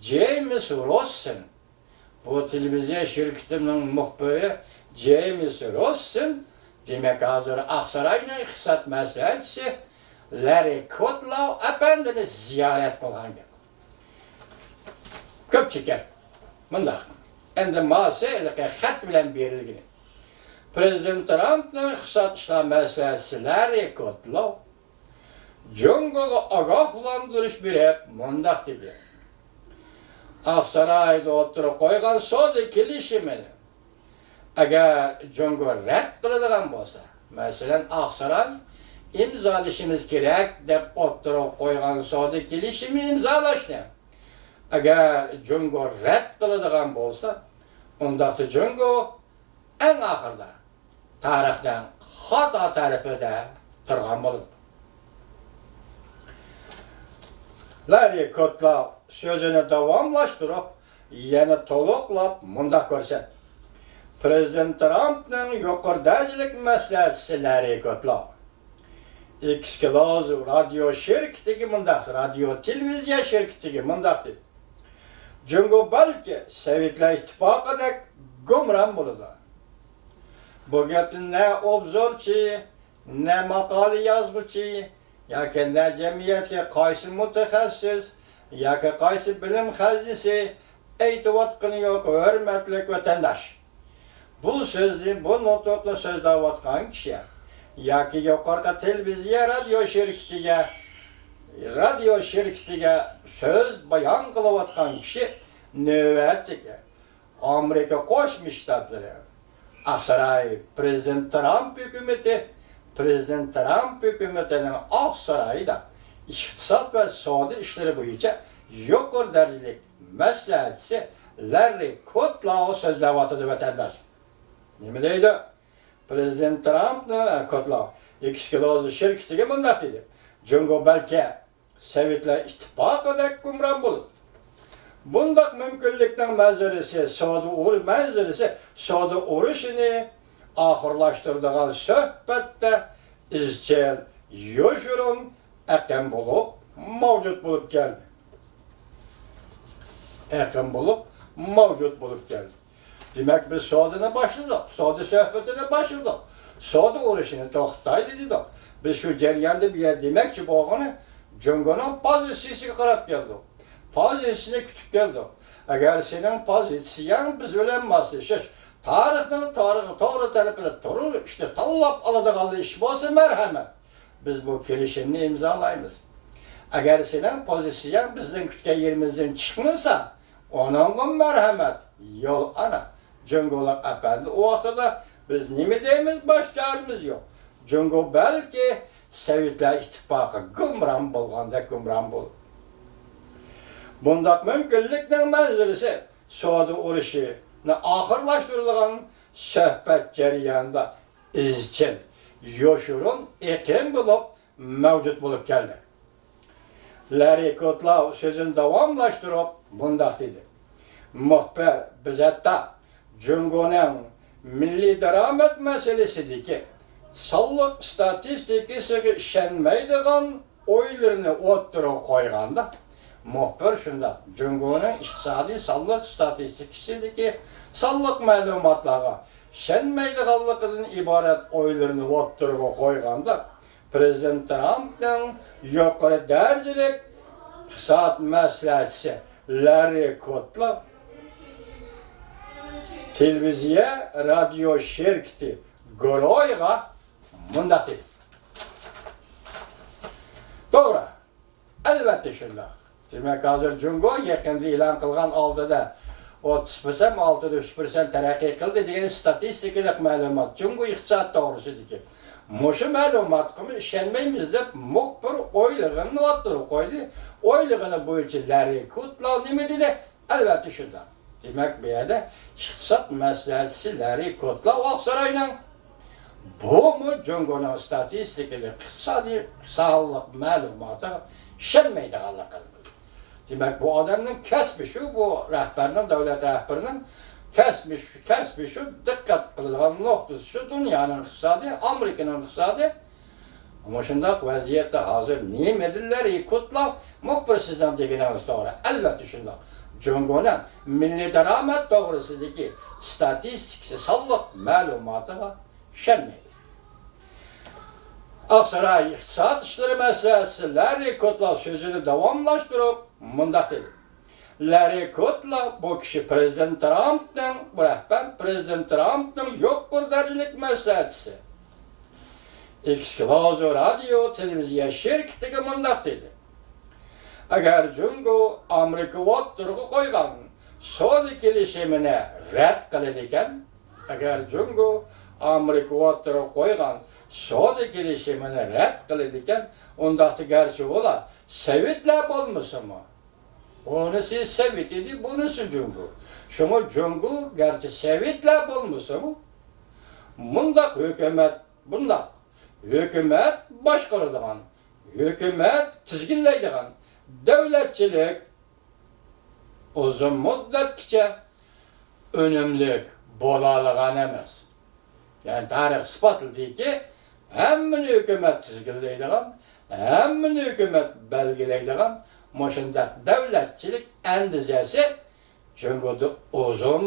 James Ross'un, bu televizyon şirketinin muhbiri James Ross'un, demek hazır Aksaray'ın iqtisat məsləhətçisi Larry Kudlow efendini ziyaret kılgan gel. Köp çeker. Bundaq. Endi masaylıqı xat bilen berilgini. Prezident Trump'ın iqtisat işler məsləhətçisi Larry Kudlow Jungo'ga agahlandırış berip mundaq dedi. Aksaray'da oturup koygan soda kilişimini eğer Jungo rədd kılıdığan bolsa, mesela Aksaray imzalaşımız gerek dep oturup koygan soda kilişimi imzalaştı. Eğer Jungo rədd kılıdığan bolsa, ondaqda Jungo en ahırda tarixten hata tarafıda turgan bolup. Larry Kudlow sözünü davamlaştırıp, yana toluqlap mundaq görsen. Prezident Trump'ın yuqordacılık məsləhətçisi Larry Kudlow. X-Close radyo şirketigi mundaq, radyo televizyon şirketigi mundaq dedi. Jungo belki Sovetler İttifaqıdak gumran buludu. Bu gepni ne obzorchi, ne makale yazgıcı, yoki ne cemiyetga qaysi mutaxassis, yoki qaysi bilim xalqisi aytayotgani yo'q, hurmatli vatandosh. Bu so'zni, bu nutqni so'zlayotgan kishi yoki yuqorqi televiziya radio şirketiga söz bayon qilayotgan kishi navbatdagi Amerika Qo'shma Shtatlari Aksaray Prezident Trump hükümetining Aksaray'da iqtisod va savdo ishlari bo'yicha yuqori darajalik maslahatchisi Larry Kudlow so'zlayotdi vatandosh. Nima deydi? Prezident Kudlow X-Close şirketiga mundaq dedi. Jungo belki Sovetlar İttifaqıdak gumron bo'ldi. Bundaq mümkünlikning manzarasi savdo urushini ahırlaştırdığı söhbette izchil, yoshurun, aqam bulup, mavcut bulup geldi. Demek biz savdına başladık, savdo söhbetine başladık. Savdo urushini to'xtaydi dedik. Biz şu jarayonda bir yer demek ki bo'g'ini Jungo'nun pozitsiyasiga qarab keldik. Pozitsiyasini kutib keldik. Agar senin pozitsiyan biz bilan moslashish, tarixning to'g'ri tarafini turur, işte tanlab oladigan ish bo'lsa marhamat. Biz bu kelishimni imzolaymiz. Agar senin pozitsiyan bizden kutgan yerimizdan chiqmasa, onunla marhamat. Yo'l ana. Jungo'lar efendi o vaqtda biz nima deymiz, boshqarimiz yo'q. Jungo belki Sovetlar İttifaqı gumron bo'lganda gumron bo'ldi. Bundaq mümkünlikning manzarasi savdo urushini ahırlaştırılan söhbet jarayonida izchil, yoshurun, ekin bulup mavjud bo'lib keldi. Larry Kudlow sözünü davamlaştırıp bundaq dedi. Muhbir biz hatta Jungo'nun milli daromad masalasidagi sonliq statistikasiga ishonmaydigan o'ylarini o'ttirib qo'yganda muhbir shunda Jungo'ning iqtisodiy sonliq statistikasidagi sonliq ma'lumotlarga ishonmaydiganligidan iborat o'ylarini o'ttirib qo'yganda Prezident Trump'ning yuqori darajalik iqtisod maslahatchisi Larry Kudlow televiziya radio şirketi Goroyga mundaq dedi. Doğru. Elbette shundoq. Demek hazır Jungo yaqinda e'lon qilgan oldida 30%, taraqqiy qildi degan statistikalik ma'lumot Jungo iqtisod to'g'risidagi. Mushu ma'lumotga ishonmaymiz deb muxbir o'ylig'ini o'ttirib qo'ydi. O'ylig'ini bo'yicha Larry Kudlow nima dedi? Albatta shundoq. Demek bu yerda iqtisod maslahatchisi Larry Kudlow Aksaray'dan bu mu Jungo'ning statistikalik iqtisodiy sog'liq ma'lumoti ishonmaydiganligi. Demek bu adamın kasbi şu, bu rahbarning, davlat rahbarining kasbi şu, dikkat qiladigan noktası şu, dünyanın iqtisodi, Amerikaning iqtisodi. Ama shundoq vaziyatda hozir nima dedilar, Kudlow muxbir sizdan deganingiz to'g'ri. Albatta shundoq. Cumhur'un milli daramet doğrusundaki statistiksi sallık malumatına şenmeydi. Aksaray İktisat İşleri Meselesi Larry Kudla sözünü devamlaştırıp mındak dedi. Larry Kudla bu kişi Prezident Trump'ın, bu rehber Prezident Trump'ın yok kurdarcılık meselesi. X-Klazo Radyo Televizyon şirketiga mındak dedi. Eğer Cungo Amerika vatırgı koygan Sodi kelişimine red kılediken, eğer Cungo Amerika vatırgı koygan Sodi kelişimine red kılediken, ondaqtı gerçi ola, Sovetler olmasa mı? Onu siz Sovet idi, bunu siz Cungo. Şunu Cungo gerçi Sovetler olmasa mı? Bundak hükümet, bundak. Hükümet başkarıdığın, hükümet tizginleydiğin, devletçilik uzun müddetçe önümlük bolalığın emas. Yani tarih ispatlıydı ki hemmin hükümet tizginleydiğin, hemmin hükümet belgileydiğin moşundak devletçilik endizesi çünkü uzun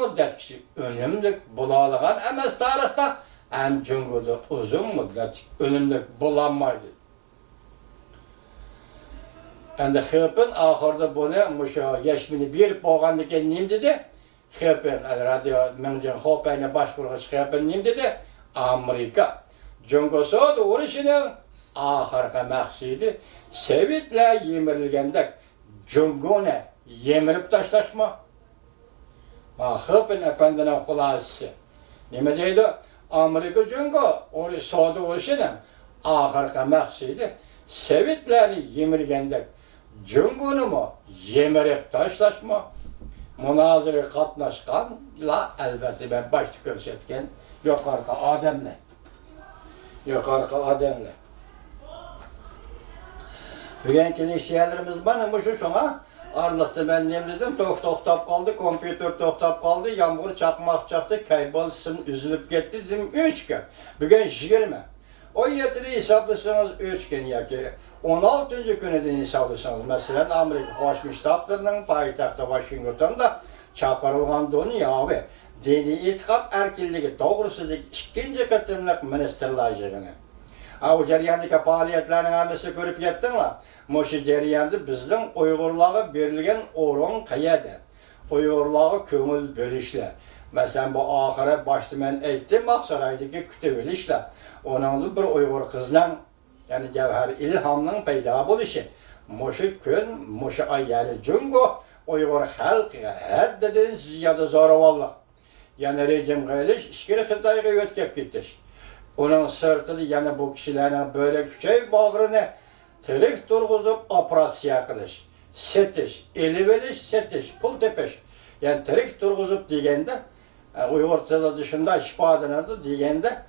müddet kişi önümlük bolalığın emas tarihte hem çünkü uzun müddet önümlük bulanmaydı. Endi Xipin ahırda bunu muşa yaşmini bir boğandıken nim dedi? Xipin, radyo mümkün Xopay'ın başkurğuş Xipin nim dedi? Amerika. Cungosu da uğraşının ahırga maksidi Sovetler yemirilgendek Cungonu yemirip taşlaşma. Xipin efendinin kulasısı. Nime deydi? Amerika Cungo, Soğudu uğraşının ahırga maksidi Sovetleri yemirgendek Cungo'nu mu yemirip taşlaşma, münazırı katnaşkanla elbette ben başta görsetken yukarıda adamla. Bugünkü işyerlerimiz bana şu şuna, aralıkta ben nemledim, toktap kaldı, kompüter toktap kaldı, yağmur çakmak çaktı, kaybolsun, üzülüp gitti dedim 3 gün. Bugün 20. O yetiri hesaplasanız 3 gün ya ki 16. günüden hesaplasanız mesela Amerika Birleşmiş Devletleri'nin payitahtı Washington'da çakırılgan dünya abi dini itikat erkinliği doğrusuzluk ikinci kıtımlık ministerlerciğini. O ceriyandaki faaliyetlerin hamisi görüp yettinler. Moşu ceriyanda bizden Uygurlığa verilgen orun kıyada. Uygurlığa kömül bölüşler. Mesela bu ahire başta ben ettim, Aksaray'daki kütübülüşler. Onun bir Uygur kızla, yani Cevher İlham'ın peyda buluşu. Moşu gün, moşu ay yani Cungo, Uygur halkıya haddeden ziyade zoravallık. Yani rejim gayliş, işkiri Xitay'a ötkep gittiş. Onun sırtı yani bu kişilerin böyle küçük bağrını terik durguzup operasyon kılış, setiş, eli veriş, setiş, pul tepeş. Yani terik durguzup degende, Uygur tili dışında şifalanırdı degende,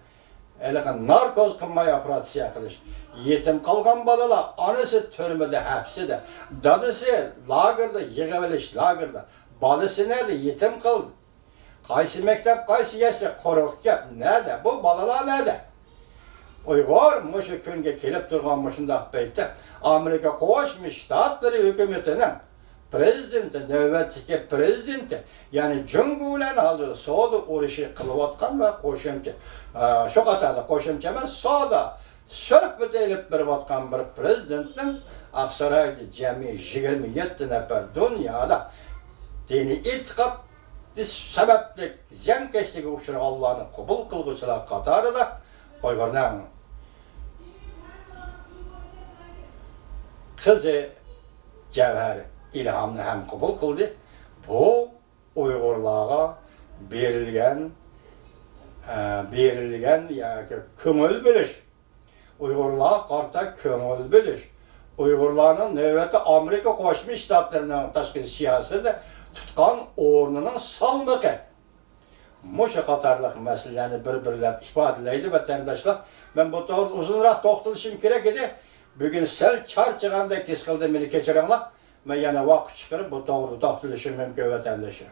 narkoz kılmaya operasyon kılış. Yetim kalgan balalar, anası türmede, hepsi de, dadısı lagırda, yığıveliş lagırda, balısı nerede, yetim kaldı. Qaysi mektep, qaysi yaşta koruk gap, nerede? Bu balalar nerede? Uygur, muşu künge kelip durgan muşundaq beytte, Amerika Birleşmiş Ştatları hükümetinin prezidenti, növbetdeki prezidenti, yani Cungo bilen hazır soğuda uğraşı kılıvatkan ve koşumça, şu qatarda koşumça emas, soğuda söhbet edip bervatkan bir prezidentin Aksaray'da cemi 27 nefer dünyada dini itikat sebeplik ziyankeşliği uçuran Allah'ın kabul kılgıçılar katarı da Uygur'un kızı Cevher İlham'ını hem kabul kıldı. Bu Uygurlara verilgen ya ki kömül bölüş. Uygurlara karta kömül bölüş. Uygurların növbeti Amerika Birleşmiş Ştatları'nın taşkil siyaseti tutkan ornunun salmıqı. Muşa qatarlıq məsələni bir-birləb ifadələydi vətəndaşlar. Ben bu doğru uzunraq toxtuluşum gerek idi. Bugün sel çar çıqanda keskildi məni keçirənlər. Ben yana vaqt çıxırıb bu doğru toxtuluşum mümkün vətəndaşlar.